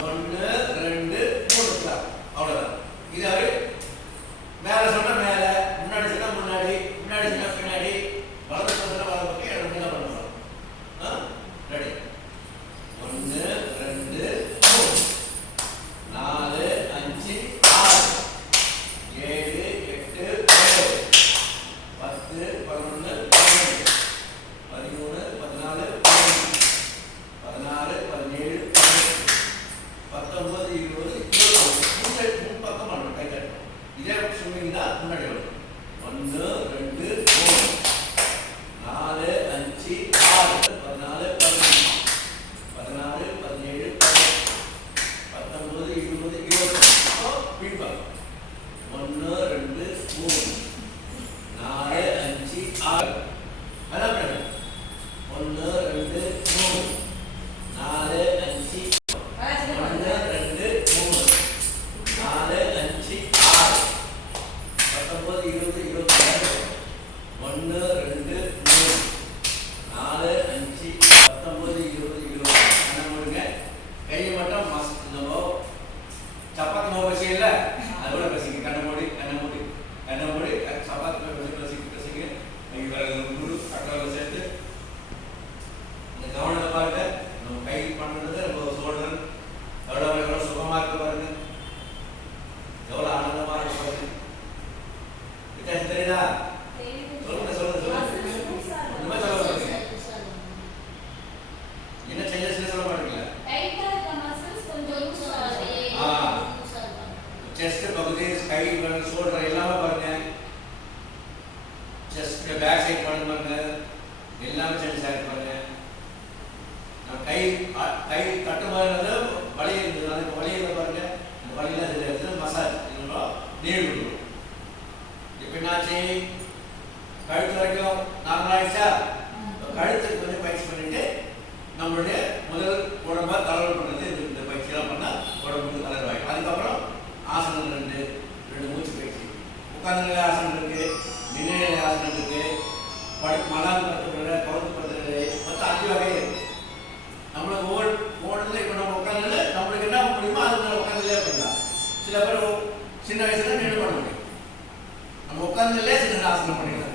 Hello. சொல்லுங்க சொல்லுங்க சொல்லுங்க. என்ன சேஞ்சஸ் சொல்ல மாட்டீங்களா? செஸ்ட் பகுதி கை ஷோல்டர் எல்லாமே பாருங்க. செஸ்ட் பேக் சைட் பண்ணுங்க எல்லாமே சேஞ்சஸ் ஆகிட்டு பாருங்க. கை கை தட்டு மாதிரி வலி இருந்தது அந்த வலியில் பாருங்க. அந்த வலியில் மசாஜ் நீர் விடுவோம் என்னாச்சு கழுத்து வரைக்கும் நார்மல் ஆயிடுச்சா கழுத்துக்கு வந்து பயிற்சி பண்ணிட்டு நம்மளுடைய முதல் உடம்பா தளர்வு பண்ணது இந்த பயிற்சியெல்லாம் பண்ணால் உடம்புக்கு தளர்வாயிடும். அதுக்கப்புறம் ஆசனம் ரெண்டு ரெண்டு மூச்சு பயிற்சி. உட்கார்ந்த ஆசனம் இருக்கு நிலை நிலை ஆசனம் இருக்கு. படு மலாந்து படுத்துக்கிற கவுந்து படுத்துக்கிற மொத்தம் அஞ்சு வகை இருக்கு. நம்மளுக்கு ஒவ்வொரு ஒவ்வொன்றுல இப்போ நம்ம உட்காந்து நம்மளுக்கு என்ன முடியுமோ அது உட்காந்துலே பண்ணலாம். சில பேர் சின்ன வயசுல நின்று பண்ண முடியும். நம்ம உட்காந்துலே சின்ன பண்ணிடலாம்